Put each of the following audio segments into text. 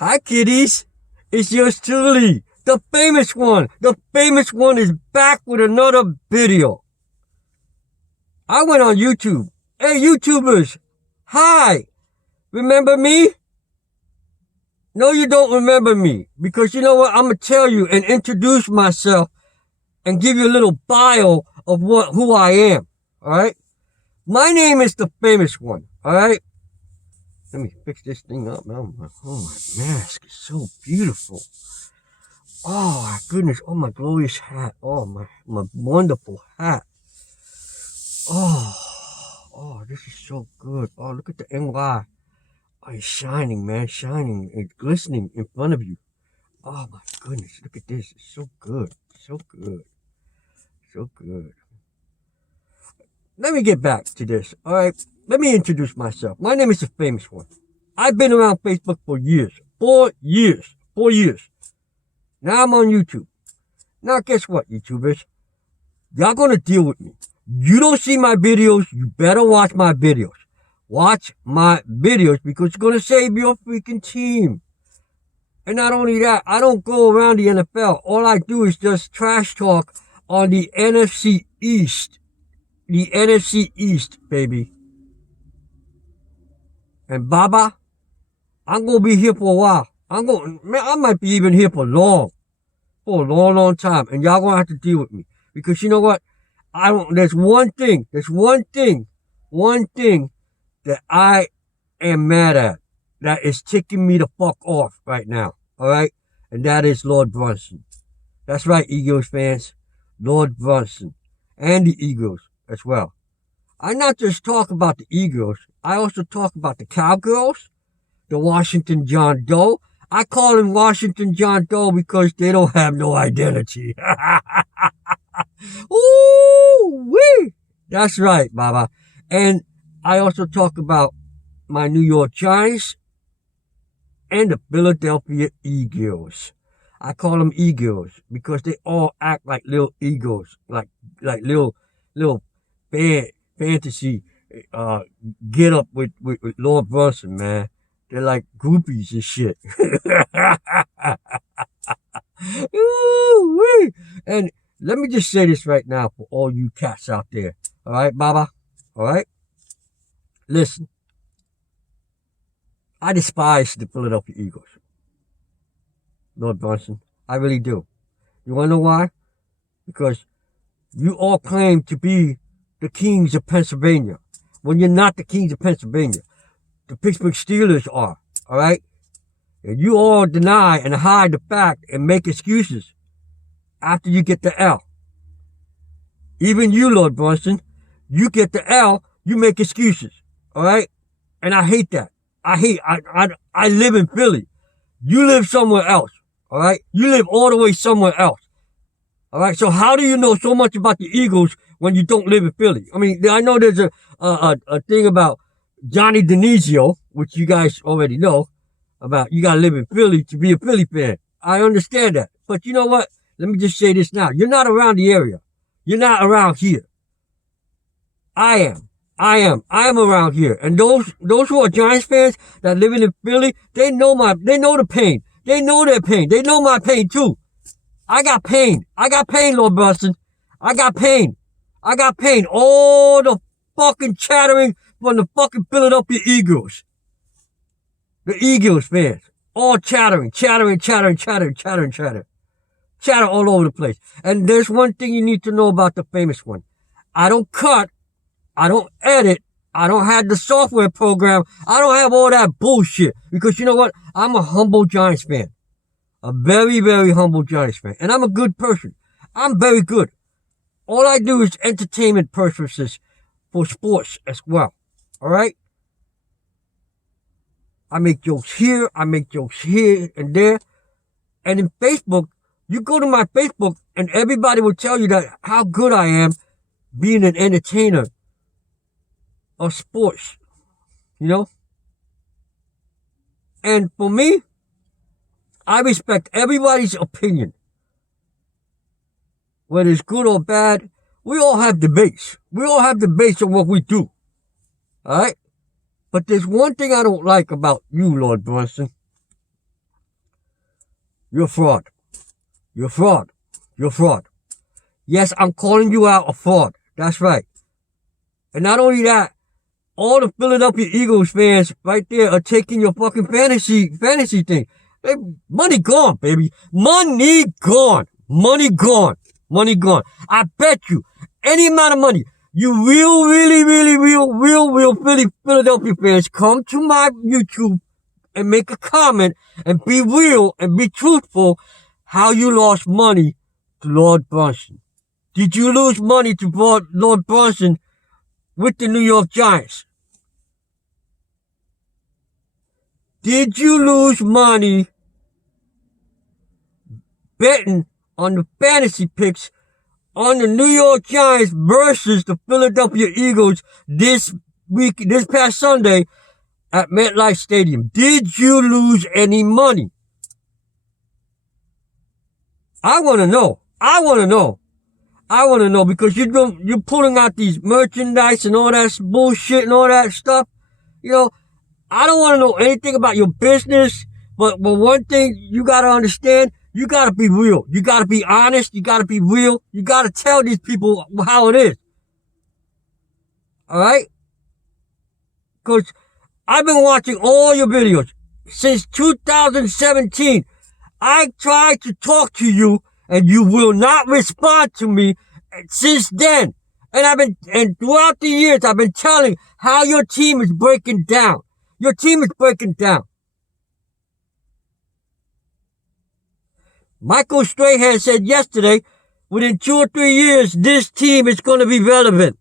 Hi, kiddies. It's yours truly, the famous one. The famous one is back with another video. I went on YouTube. Hey, YouTubers. Hi. Remember me? No, you don't remember me. Because you know what? I'm going to tell you and introduce myself and give you a little bio of who I am. Alright? My name is the famous one. Alright? Let me fix this thing up. Oh, my mask is so beautiful. Oh, my goodness. Oh, my glorious hat. Oh, my wonderful hat. Oh, this is so good. Oh, look at the NY. Oh, it's shining, man. Shining. It's glistening in front of you. Oh, my goodness. Look at this. It's so good. So good. So good. Let me get back to this. All right. Let me introduce myself. My name is the famous one. I've been around Facebook for years. 4 years. 4 years. Now I'm on YouTube. Now guess what, YouTubers? Y'all gonna deal with me. You don't see my videos, you better watch my videos. Watch my videos because it's gonna save your freaking team. And not only that, I don't go around the NFL. All I do is just trash talk on the NFC East. The NFC East, baby. And Baba, I'm gonna be here for a while. I might be even here for a long time. And y'all gonna have to deal with me. Because you know what? There's one thing that I am mad at. That is ticking me the fuck off right now. Alright? And that is Lord Brunson. That's right, Eagles fans. Lord Brunson. And the Eagles as well. I not just talk about the Eagles. I also talk about the Cowgirls, the Washington John Doe. I call them Washington John Doe because they don't have no identity. Ooh-wee! That's right, Baba. And I also talk about my New York Giants and the Philadelphia Eagles. I call them Eagirls because they all act like little eagles, like little fantasy get up with Lord Brunson, man. They're like groupies and shit. Ooh-wee. And let me just say this right now for all you cats out there. All right, Baba? All right? Listen. I despise the Philadelphia Eagles. Lord Brunson. I really do. You want to know why? Because you all claim to be the kings of Pennsylvania when you're not the kings of Pennsylvania. The Pittsburgh Steelers are. All right? And you all deny and hide the fact and make excuses after you get the L. Even you, Lord Brunson, you get the L, you make excuses. All right? And I hate that. I live in Philly. You live somewhere else. All right? You live all the way somewhere else. All right? So how do you know so much about the Eagles when you don't live in Philly? I mean, I know there's a thing about Johnny Denizio, which you guys already know about. You gotta live in Philly to be a Philly fan. I understand that. But you know what? Let me just say this now. You're not around the area. You're not around here. I am around here. And those who are Giants fans that living in Philly, they know the pain. They know their pain. They know my pain too. I got pain. Lord Brunson. I got pain. All the fucking chattering from the fucking Philadelphia Eagles. The Eagles fans. All chattering. Chatter all over the place. And there's one thing you need to know about the famous one. I don't cut. I don't edit. I don't have the software program. I don't have all that bullshit. Because you know what? I'm a humble Giants fan. A very, very humble Giants fan. And I'm a good person. I'm very good. All I do is entertainment purposes for sports as well. Alright? I make jokes here. I make jokes here and there. And in Facebook, you go to my Facebook and everybody will tell you that how good I am being an entertainer of sports. You know? And for me, I respect everybody's opinion. Whether it's good or bad, we all have debates. We all have debates on what we do. Alright? But there's one thing I don't like about you, Lord Brunson. You're a fraud. You're a fraud. You're a fraud. Yes, I'm calling you out a fraud. That's right. And not only that, all the Philadelphia Eagles fans right there are taking your fucking fantasy thing. Hey, money gone, baby. Money gone. Money gone. Money gone. I bet you any amount of money. You real Philadelphia fans come to my YouTube and make a comment and be real and be truthful how you lost money to Lord Brunson. Did you lose money to Lord Brunson with the New York Giants? Did you lose money betting on the fantasy picks on the New York Giants versus the Philadelphia Eagles this past Sunday at MetLife Stadium? Did you lose any money? I want to know. I want to know because you're pulling out these merchandise and all that bullshit and all that stuff. You know, I don't want to know anything about your business, but one thing you gotta understand, you gotta be real. You gotta be honest. You gotta be real. You gotta tell these people how it is. Alright? Cause I've been watching all your videos since 2017. I tried to talk to you and you will not respond to me since then. And throughout the years, I've been telling how your team is breaking down. Your team is breaking down. Michael Strahan said yesterday, within 2 or 3 years, this team is going to be relevant.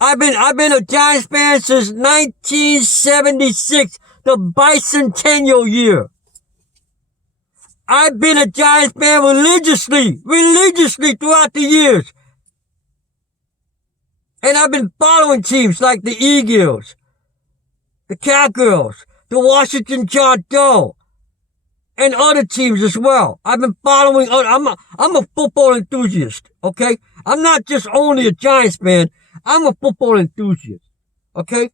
I've been a Giants fan since 1976, the bicentennial year. I've been a Giants fan religiously throughout the years. And I've been following teams like the Eagirls, the Cowgirls, the Washington John Doe, and other teams as well. I've been following, I'm a football enthusiast, okay? I'm not just only a Giants fan, I'm a football enthusiast, okay?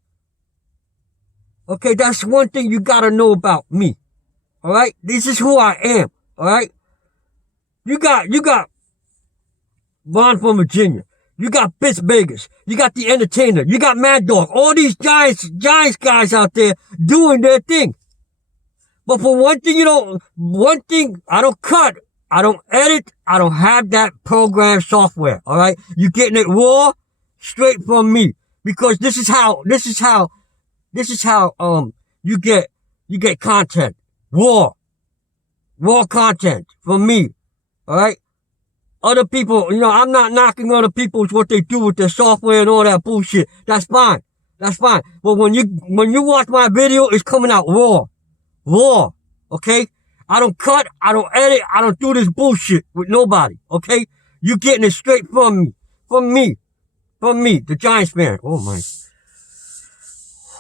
Okay, that's one thing you gotta know about me, alright? This is who I am, alright? You got Ron from Virginia. You got Fitz Vegas. You got The Entertainer. You got Mad Dog. All these Giants guys out there doing their thing. But for one thing, I don't cut. I don't edit. I don't have that program software. All right. You're getting it raw, straight from me. Because this is how you get content. Raw content from me. All right. Other people, I'm not knocking other people what they do with their software and all that bullshit. That's fine. But when you watch my video, it's coming out raw. Okay? I don't cut. I don't edit. I don't do this bullshit with nobody. Okay? You getting it straight from me, the Giants fan. Oh my.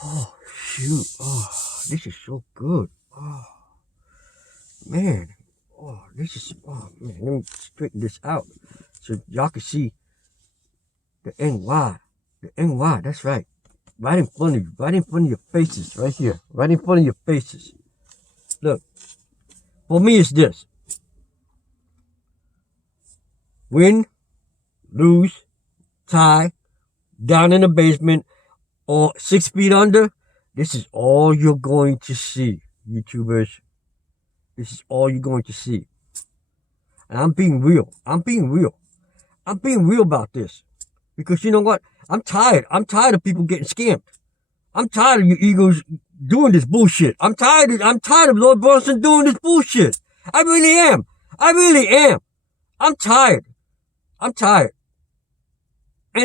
Oh shoot. Oh, this is so good. Oh man. Oh, man, let me straighten this out so y'all can see the NY. The NY, that's right. Right in front of you, right in front of your faces, right here. Right in front of your faces. Look, for me it's this. Win, lose, tie, down in the basement, or 6 feet under. This is all you're going to see, YouTubers. This is all you're going to see. And I'm being real. I'm being real about this. Because you know what? I'm tired. I'm tired of people getting scammed. I'm tired of you Eagles doing this bullshit. I'm tired of Lord Brunson doing this bullshit. I really am. I'm tired. And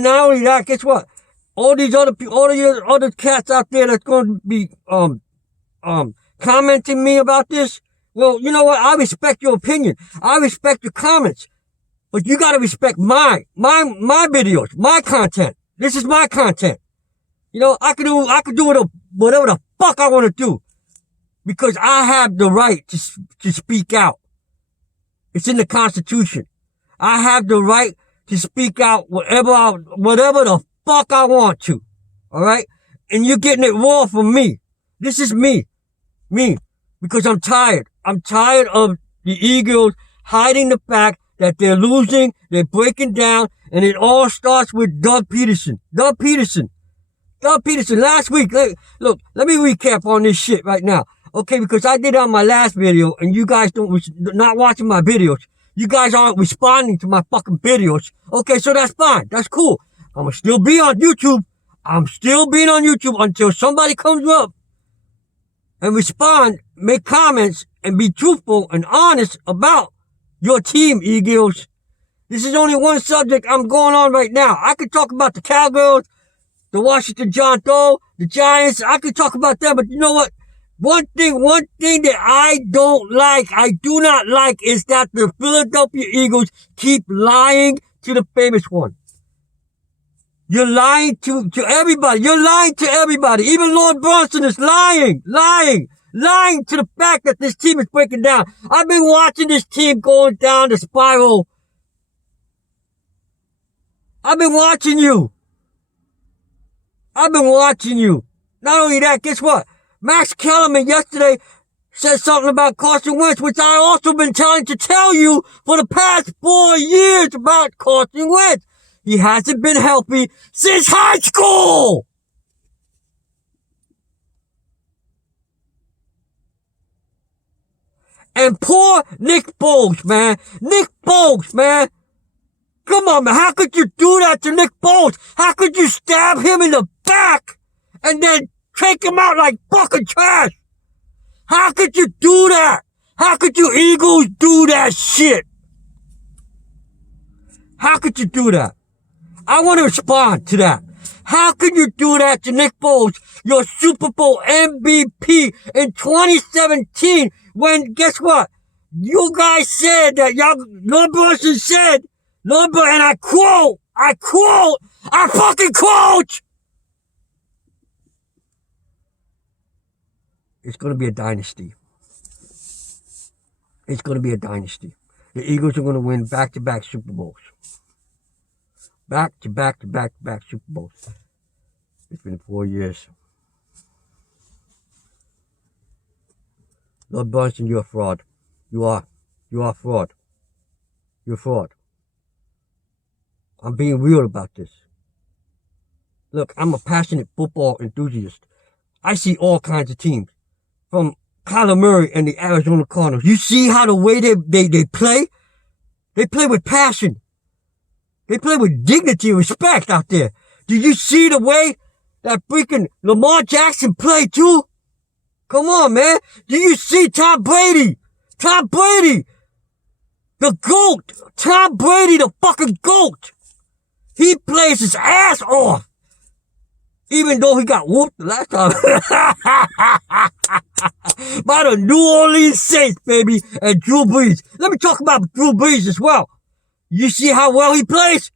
not only that, guess what? All the other cats out there that's going to be commenting me about this. Well, you know what? I respect your opinion. I respect your comments. But you gotta respect my videos, my content. This is my content. I could do whatever the fuck I want to do. Because I have the right to speak out. It's in the Constitution. I have the right to speak out whatever the fuck I want to. Alright? And you're getting it raw from me. This is me. because I'm tired. I'm tired of the Eagles hiding the fact that they're losing, they're breaking down, and it all starts with Doug Peterson. Doug Peterson, last week, look, let me recap on this shit right now. Okay, because I did on my last video, and you guys not watching my videos. You guys aren't responding to my fucking videos. Okay, so that's fine. That's cool. I'm gonna still be on YouTube. I'm still being on YouTube until somebody comes up and respond, make comments, and be truthful and honest about your team, Eagirls. This is only one subject I'm going on right now. I could talk about the Cowgirls, the Washington John Doe, the Giants. I could talk about them, but you know what? One thing that I do not like is that the Philadelphia Eagles keep lying to the famous one. You're lying to everybody. You're lying to everybody. Even Lord Brunson is lying to the fact that this team is breaking down. I've been watching this team going down the spiral. I've been watching you. Not only that, guess what? Max Kellerman yesterday said something about Carson Wentz, which I also been trying to tell you for the past 4 years about Carson Wentz. He hasn't been healthy since high school. And poor Nick Foles, man. Come on, man. How could you do that to Nick Foles? How could you stab him in the back and then take him out like fucking trash? How could you do that? How could you Eagles do that shit? How could you do that? I want to respond to that. How could you do that to Nick Foles, your Super Bowl MVP in 2017, when, guess what? You guys said that Lord Brunson said, and I fucking quote, it's going to be a dynasty. It's going to be a dynasty. The Eagles are going to win back-to-back Super Bowls. Back-to-back Super Bowls. It's been 4 years. Lord Brunson, you're a fraud. You are a fraud. You're a fraud. I'm being real about this. Look, I'm a passionate football enthusiast. I see all kinds of teams. From Kyler Murray and the Arizona Cardinals. You see how the way they play? They play with passion. They play with dignity and respect out there. Did you see the way that freaking Lamar Jackson played too? Come on, man. Do you see Tom Brady? The GOAT. Tom Brady, the fucking GOAT. He plays his ass off. Even though he got whooped the last time. By the New Orleans Saints, baby, and Drew Brees. Let me talk about Drew Brees as well. You see how well he plays?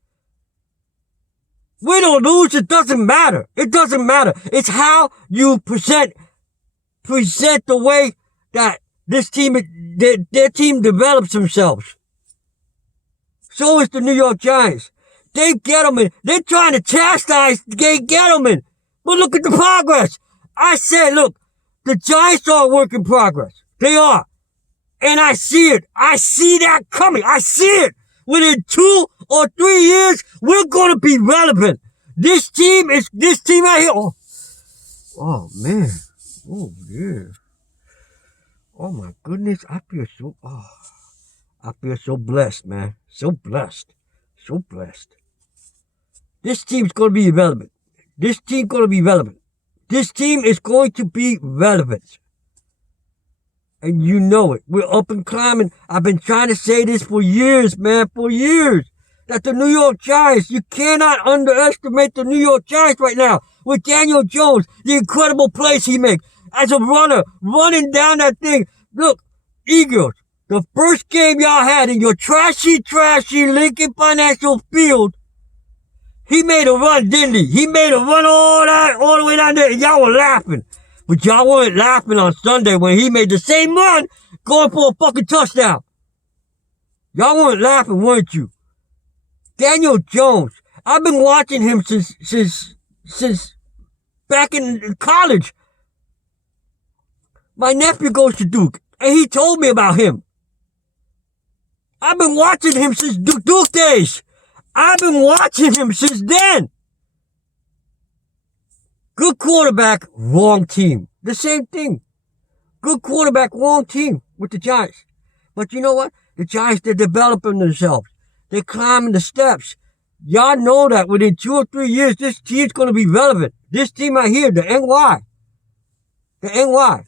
Win or lose, it doesn't matter. It's how you present the way that this team, their team develops themselves. So is the New York Giants. Dave Gettleman, they're trying to chastise Dave Gettleman. But look at the progress. I said, look, the Giants are a work in progress. They are. And I see it. I see that coming. I see it. Within 2 or 3 years, we're going to be relevant. This team right here. Oh man. Oh, yeah. Oh, my goodness. I feel so blessed, man. So blessed. This team's going to be relevant. This team is going to be relevant. And you know it. We're up and climbing. I've been trying to say this for years, man. For years. That the New York Giants, you cannot underestimate the New York Giants right now. With Daniel Jones, the incredible plays he makes. As a runner, running down that thing. Look, Eagles, the first game y'all had in your trashy Lincoln Financial Field, he made a run, didn't he? He made a run all the way down there, and y'all were laughing. But y'all weren't laughing on Sunday when he made the same run, going for a fucking touchdown. Y'all weren't laughing, weren't you? Daniel Jones, I've been watching him since back in college. My nephew goes to Duke, and he told me about him. I've been watching him since Duke days. I've been watching him since then. Good quarterback, wrong team. The same thing. Good quarterback, wrong team with the Giants. But you know what? The Giants, they're developing themselves. They're climbing the steps. Y'all know that within 2 or 3 years, this team's going to be relevant. This team right here, the NY. The NY.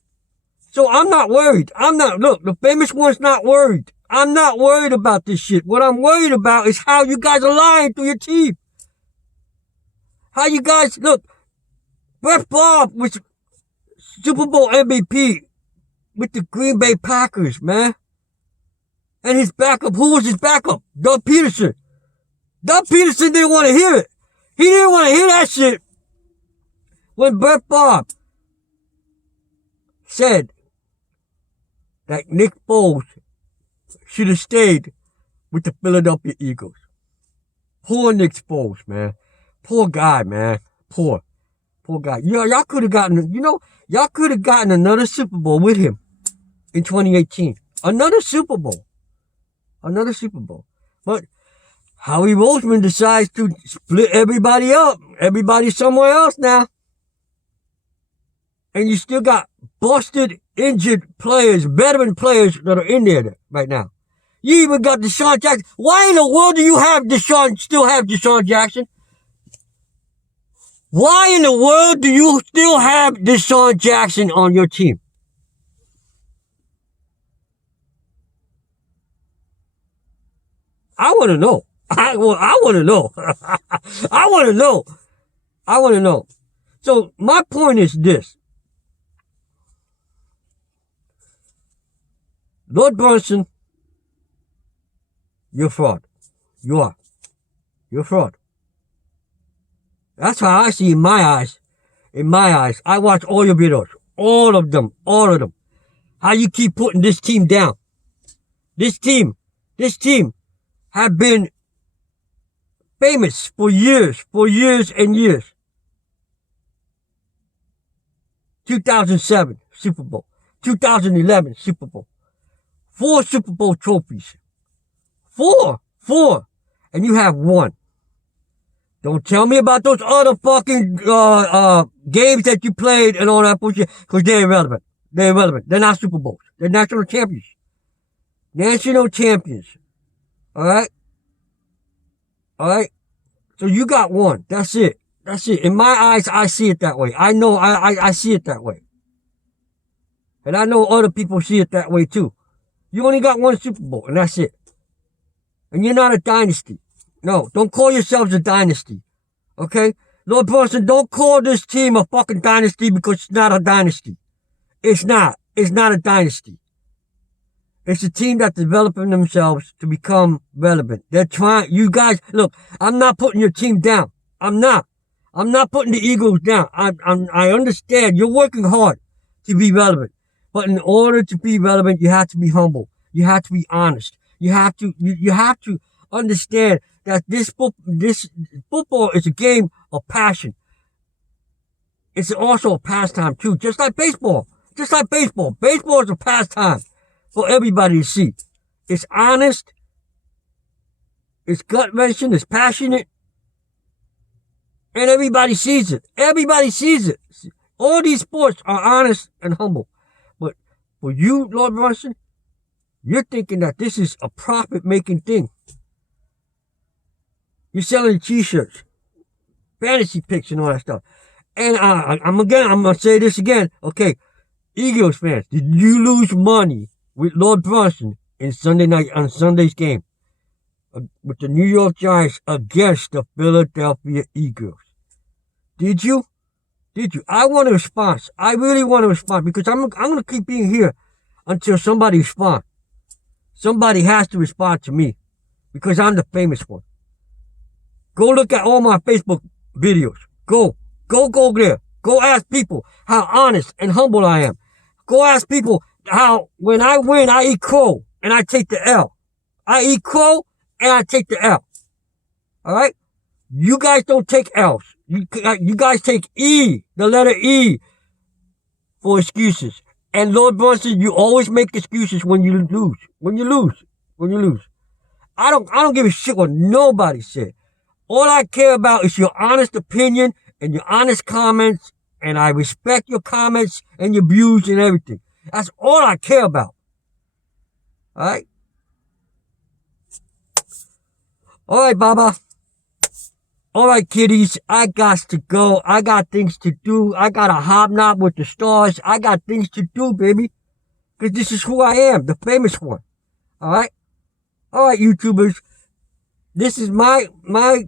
So I'm not worried. Look, the famous one's not worried. I'm not worried about this shit. What I'm worried about is how you guys are lying to your team. How you guys, look, Brett Favre was Super Bowl MVP with the Green Bay Packers, man. And his backup, who was his backup? Doug Peterson. Doug Peterson didn't want to hear it. He didn't want to hear that shit. When Brett Favre said that Nick Foles should have stayed with the Philadelphia Eagles. Poor Nick Foles, man. Poor guy, man. Poor guy. Y'all could have gotten, y'all could have gotten another Super Bowl with him in 2018. Another Super Bowl. But Howie Roseman decides to split everybody up. Everybody's somewhere else now. And you still got busted, injured players, veteran players that are in there right now. You even got Deshaun Jackson. Why in the world do you still have Deshaun Jackson? Why in the world do you still have Deshaun Jackson on your team? I want to know. I want to know. I want to know. So my point is this. Lord Brunson, you're fraud. You are. You're fraud. That's how I see in my eyes. In my eyes. I watch all your videos. All of them. How you keep putting this team down. This team have been famous for years and years. 2007 Super Bowl. 2011 Super Bowl. 4 Super Bowl trophies. 4. And you have 1. Don't tell me about those other fucking, games that you played and all that bullshit, cause they're irrelevant. They're not Super Bowls. They're national champions. Alright? So you got 1. That's it. In my eyes, I see it that way. I know I see it that way. And I know other people see it that way too. You only got 1 Super Bowl, and that's it. And you're not a dynasty. No, don't call yourselves a dynasty. Okay? Lord Brunson, don't call this team a fucking dynasty because it's not a dynasty. It's not. It's not a dynasty. It's a team that's developing themselves to become relevant. They're trying, you guys, look, I'm not putting your team down. I'm not putting the Eagles down. I understand you're working hard to be relevant. But in order to be relevant, you have to be humble. You have to be honest. You have to understand that this football is a game of passion. It's also a pastime too, just like baseball. Baseball is a pastime for everybody to see. It's honest. It's gut-wrenching. It's passionate. And everybody sees it. All these sports are honest and humble. But for you, Lord Brunson, you're thinking that this is a profit-making thing. You're selling t-shirts, fantasy picks, and all that stuff. And I'm gonna say this again. Okay, Eagles fans, did you lose money with Lord Brunson on Sunday's game with the New York Giants against the Philadelphia Eagles? Did you? I want a response. I really want a response because I'm gonna keep being here until somebody responds. Somebody has to respond to me because I'm the famous one. Go look at all my Facebook videos. Go there. Go ask people how honest and humble I am. Go ask people how when I win, I eat crow and I take the L. I eat crow and I take the L. Alright? You guys don't take L's. You guys take E, the letter E, for excuses. And Lord Brunson, you always make excuses when you lose. When you lose. I don't give a shit what nobody said. All I care about is your honest opinion and your honest comments, and I respect your comments and your views and everything. That's all I care about. Alright? Alright, Baba. Alright, kiddies. I got to go. I got things to do. I got a hobnob with the stars. I got things to do, baby. Because this is who I am, the famous one. Alright? Alright, YouTubers. This is my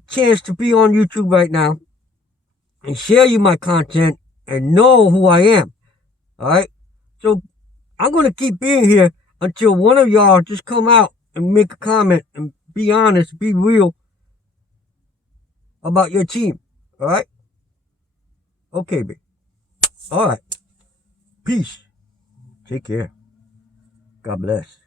chance to be on YouTube right now and share you my content and know who I am. Alright? So I'm gonna keep being here until one of y'all just come out and make a comment and be honest, be real about your team. Alright? Okay, baby. Alright. Peace. Take care. God bless.